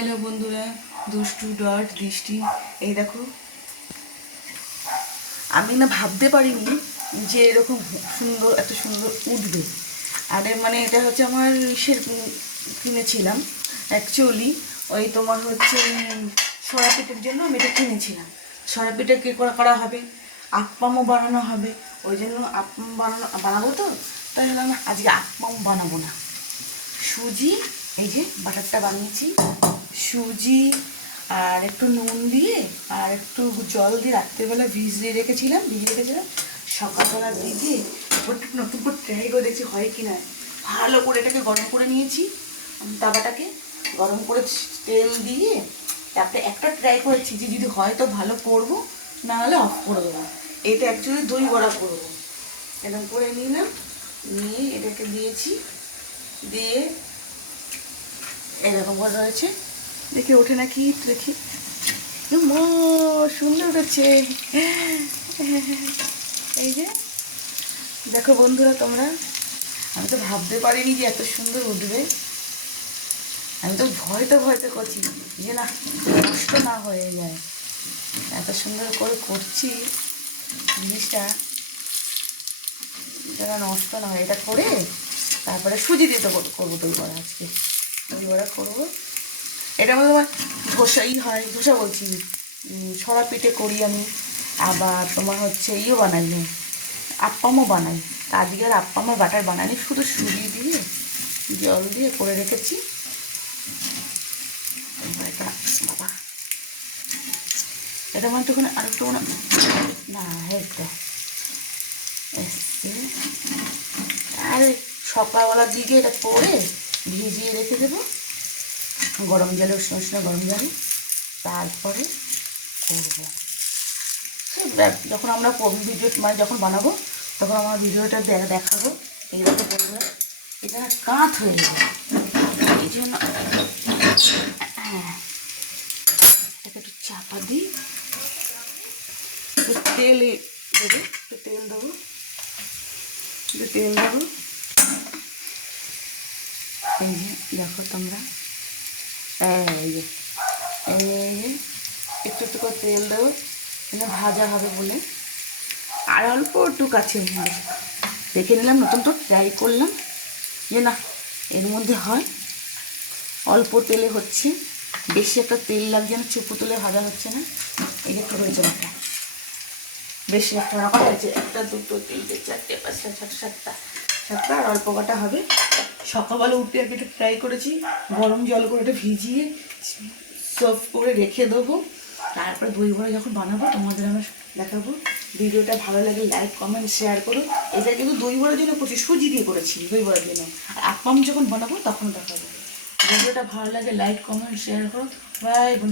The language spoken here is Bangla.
হ্যালো বন্ধুরা, দুষ্টু ডট দৃষ্টি। এই দেখো, আমি না ভাবতে পারিনি যে এরকম সুন্দর, এত সুন্দর উঠবে। আর মানে এটা হচ্ছে আমার ইসের কিনেছিলাম অ্যাকচুয়ালি, ওই তোমার হচ্ছে সরাপিটের জন্য আমি এটা কিনেছিলাম। সরাপিঠে কী করা হবে, আপ্পামও বানানো হবে, ওই জন্য আপ্পাম বানাবো তো, তাই হলাম আজকে আপ্পাম বানাবো না। সুজি, এই যে বাটারটা বানিয়েছি, সুজি আর একটু নুন দিয়ে আর একটু জল দিয়ে রাত্রেবেলা ভিজিয়ে রেখেছিলাম। সকালবেলার দিকে একটু নতুন করে ট্রাই করে দেখছি হয় কি না। ভালো করে এটাকে গরম করে নিয়েছি, তাওয়াটাকে গরম করে তেল দিয়ে তারপরে একটা ট্রাই করেছি যে যদি হয় তো ভালো করবো, না হলে অফ করে দেবো। এটা অ্যাকচুয়ালি দই বড়া করবো। এরকম করে নিলাম, নিয়ে এটাকে দিয়েছি, দিয়ে এরকম করে রয়েছে। দেখি ওঠে নাকি, দেখি। সুন্দর উঠেছে। এই যে দেখো বন্ধুরা তোমরা, আমি তো ভাবতে পারিনি যে এত সুন্দর উঠবে। আমি তো ভয়তে করছি যে না নষ্ট না হয়ে যায়। এত সুন্দর করে করছি জিনিসটা যেন নষ্ট না হয়। এটা করে তারপরে সুজি দিয়ে তো করবো দই বড়া। আজকে দই বড়া করবো। এটা আমাদের তোমার ধোসাই হয়, ধোসা বলছি, ছড়া পিঠে করি আমি। আবার তোমার হচ্ছে ইও বানাই, আপ্পামও বানাই। আজকে আর আপ্পামের বাটার বানাইনি, শুধু সুজি দিয়ে জল দিয়ে করে রেখেছি। এটা বাবা, এটা মানে একটুখানি আর একটু না এটা এসছে। আর সকালবেলার দিকে এটা করে ভিজিয়ে রেখে দেবো গরম জলে, উষ্ণ গরম জলে, তারপরে করবো। যখন আমরা ভিডিও মানে যখন বানাবো তখন আমার ভিডিওটা দেখাবো। এইভাবে বলবো, এটা না কাঁচ হয়ে যাবে, এই জন্য হ্যাঁ একটু চাপা দিই। একটু তেল দেবো, একটু তেল দেবো, এই যে দেখো তোমরা, এই যে একটু করে তেল দেবো, ভাজা হবে বলে। আর অল্প একটু কাছে দেখে নিলাম, নতুন তো ট্রাই করলাম যে না এর মধ্যে হয়। অল্প তেলে হচ্ছে, বেশি একটা তেল লাগছে না, চুপু তুলে ভাজা হচ্ছে না। এই একটু হয়েছে একটা, বেশি একটা রাখা হয়েছে, একটা দুটো তিনটে চারটে পাঁচটা সাতটা, আর অল্প কাটা হবে। সকালবেলা উঠে আমি একটু ট্রাই করেছি, গরম জল করে এটা ভিজিয়ে সার্ভ করে রেখে দেবো। তারপরে দই বড়া যখন বানাবো তোমাদের আমি দেখাবো। ভিডিওটা ভালো লাগে লাইক কমেন্ট শেয়ার করো। এটা কিন্তু দই বড়ার জন্য করছি, সুজি দিয়ে করেছি দই বড়ার জন্য। আর আপ্পাম যখন বানাবো তখন দেখাবো। ভিডিওটা ভালো লাগে লাইক কমেন্ট শেয়ার করো। বাই।